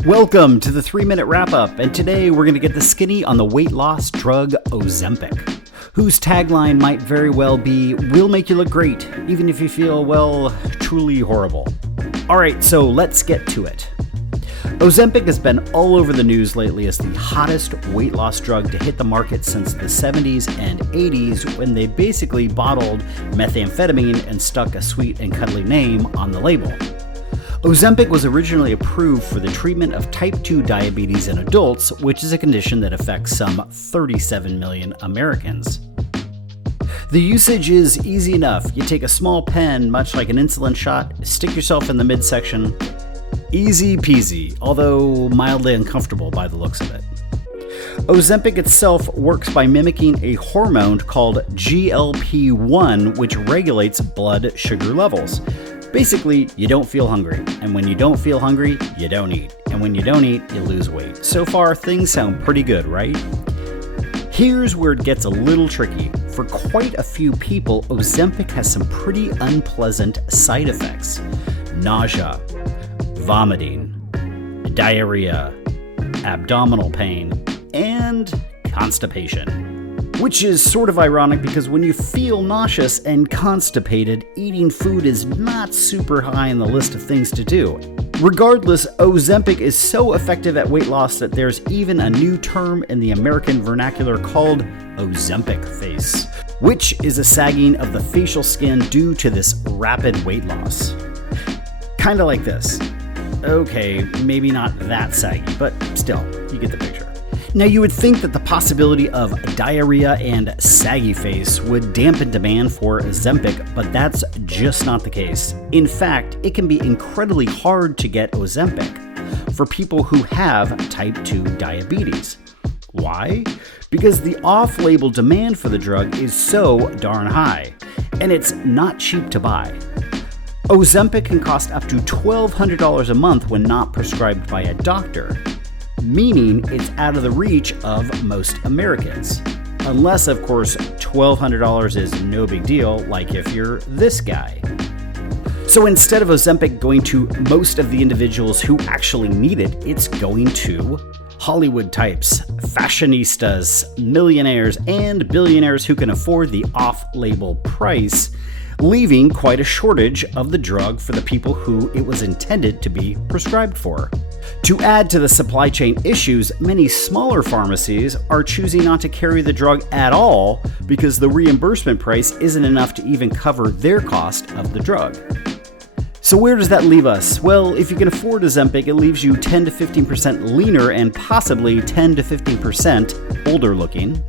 Welcome to the 3-minute wrap-up, and today we're going to get the skinny on the weight loss drug Ozempic, whose tagline might very well be, "We'll make you look great, even if you feel, well, truly horrible." Alright, so let's get to it. Ozempic has been all over the news lately as the hottest weight loss drug to hit the market since the 70s and 80s, when they basically bottled methamphetamine and stuck a sweet and cuddly name on the label. Ozempic was originally approved for the treatment of type 2 diabetes in adults, which is a condition that affects some 37 million Americans. The usage is easy enough. You take a small pen, much like an insulin shot, stick yourself in the midsection. Easy peasy, although mildly uncomfortable by the looks of it. Ozempic itself works by mimicking a hormone called GLP-1, which regulates blood sugar levels. Basically, you don't feel hungry, and when you don't feel hungry, you don't eat, and when you don't eat, you lose weight. So far, things sound pretty good, right? Here's where it gets a little tricky. For quite a few people, Ozempic has some pretty unpleasant side effects. Nausea, vomiting, diarrhea, abdominal pain, and constipation. Which is sort of ironic because when you feel nauseous and constipated, eating food is not super high on the list of things to do. Regardless, Ozempic is so effective at weight loss that there's even a new term in the American vernacular called Ozempic face, which is a sagging of the facial skin due to this rapid weight loss. Kinda like this. Okay, maybe not that saggy, but still, you get the picture. Now, you would think that the possibility of diarrhea and saggy face would dampen demand for Ozempic, but that's just not the case. In fact, it can be incredibly hard to get Ozempic for people who have type 2 diabetes. Why? Because the off-label demand for the drug is so darn high, and it's not cheap to buy. Ozempic can cost up to $1,200 a month when not prescribed by a doctor, meaning it's out of the reach of most Americans. Unless, of course, $1,200 is no big deal, like if you're this guy. So instead of Ozempic going to most of the individuals who actually need it, it's going to Hollywood types, fashionistas, millionaires, and billionaires who can afford the off-label price, leaving quite a shortage of the drug for the people who it was intended to be prescribed for. To add to the supply chain issues, many smaller pharmacies are choosing not to carry the drug at all because the reimbursement price isn't enough to even cover their cost of the drug. So where does that leave us? Well, if you can afford Ozempic, it leaves you 10 to 15% leaner and possibly 10 to 15% older looking.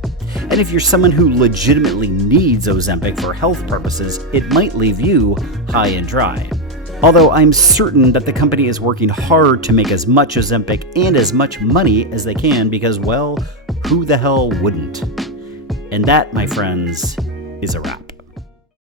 And if you're someone who legitimately needs Ozempic for health purposes, it might leave you high and dry. Although I'm certain that the company is working hard to make as much Ozempic and as much money as they can because, well, who the hell wouldn't? And that, my friends, is a wrap.